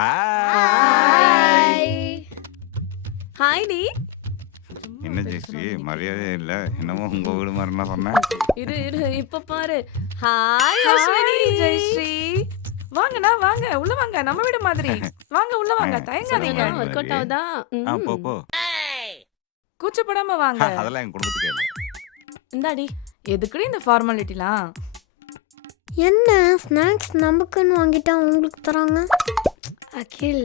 Hi. Hi D. என்ன ஜெயஸ்ரீ மரியாதை இல்ல, என்னமோ உங்க வீடு மாதிரி என்ன சொன்ன? இரு இப்ப பாரு. ஹாய் அஸ்வினி. ஜெயஸ்ரீ வாங்கண்ணா, வாங்க உள்ள வாங்க, நம்ம வீடு மாதிரி வாங்க உள்ள வாங்க, தயங்காதீங்க. ஒர்க் அவுட் ஆகுதா? போ போ. கூச்சப்படாம வாங்க. அதெல்லாம் என் குடும்பத்துக்கே இல்ல. இந்தாடி. எதுக்குடி இந்த ஃபார்மாலிட்டிலாம்? என்ன ஸ்நாக்ஸ் நமக்குன்னு வாங்கிட்டா உங்களுக்கு தராங்க? அகில்,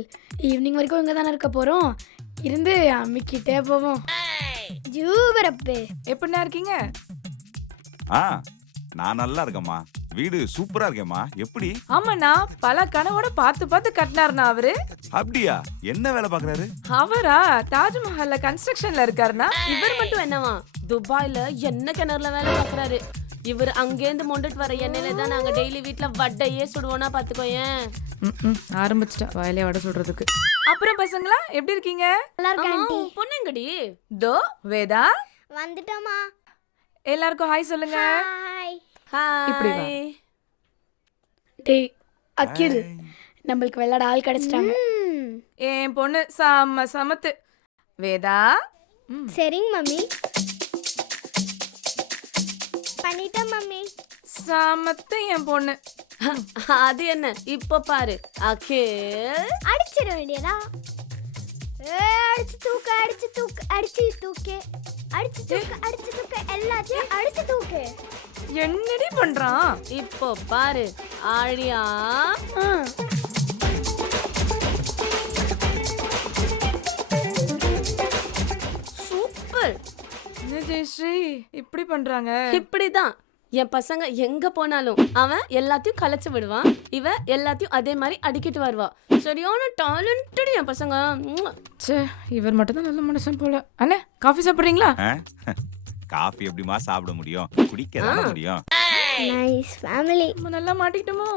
ஈவினிங் வரைக்கும் இங்கே தானே இருக்க போகிறோம், இருந்து அம்மிக்கிட்டே போவோம். ஜூபரப்பே, எப்படிண்ணா இருக்கீங்க? நான் நல்லா இருக்கேம்மா. வீடு சூப்பரா இருக்கேம்மா. எப்படி? ஆமாண்ணா, பல கனவோட பார்த்து பார்த்து கட்டினாருண்ணா அவரு. அப்படியா? என்ன வேலை பாக்குறாரு? அவரா தாஜ்மஹால்ல கன்ஸ்ட்ரக்ஷன்ல இருக்காருண்ணா. இவர் மட்டும் என்னவா துபாய்ல என்ன கிணறுல வேலை பார்க்கறாரு. இவர் அங்கேருந்து மொண்டுட்டு வர எண்ணெயில தான் நாங்க டெய்லி வீட்ல வடையே சுடுவோம்னா பாத்துக்கோயேன். ஆரம்பிச்சிட்டா வாயிலே வடை சொல்றதுக்கு. அப்புறம் பசங்களா எப்படி இருக்கீங்க? நல்லா இருக்கேன் ஆண்டி. பொண்ணுங்கடி. தோ வேதா வந்துட்டோமா? எல்லாருக்கும் ஹாய் சொல்லுங்க. ஹாய். இப்படி வா. ஹாய். டேய் அகில், நம்மளுக்கு விளையாட ஆள் கிடைச்சிட்டாங்க. என் பொண்ணு சமத்து. வேதா சரிங்க மம்மி. பண்ணிட்டேன் மம்மி. சமத்து என் பொண்ணு. அது என்ன இப்ப பாரு அகில். அடிச்சிட வேண்டியதா? அடிச்சு தூக்கு, அடிச்சு தூக்கு, அடிச்சு தூக்கு, அடிச்சு தூக்கு, அடிச்சு தூக்கு, எல்லாத்தையும் அடிச்சு தூக்கு. என்னடி பண்றான்? இப்போ பாரு ஆழியா. சூப்பர். என்ன ஜெயஸ்ரீ இப்படி பண்றாங்க? இப்படிதான் என் பசங்க எங்க போனாலும் அவன் எல்லாத்தையும் கலைச்சு விடுவான், இவ எல்லாத்தையும் அதே மாதிரி அடிக்கிட்டு வருவா. சரியான டேலண்டட் என் பசங்க. ச்சே, இவர் மட்டும் தான் நல்ல மனுஷன் போல. அண்ணே காஃபி சாப்பிடுறீங்களா? காஃபி எப்படிமா சாப்பிட முடியும்? குடிக்க தானே முடியும். Nice family. நம்ம நல்லா மாட்டிக்கிட்டோமோ?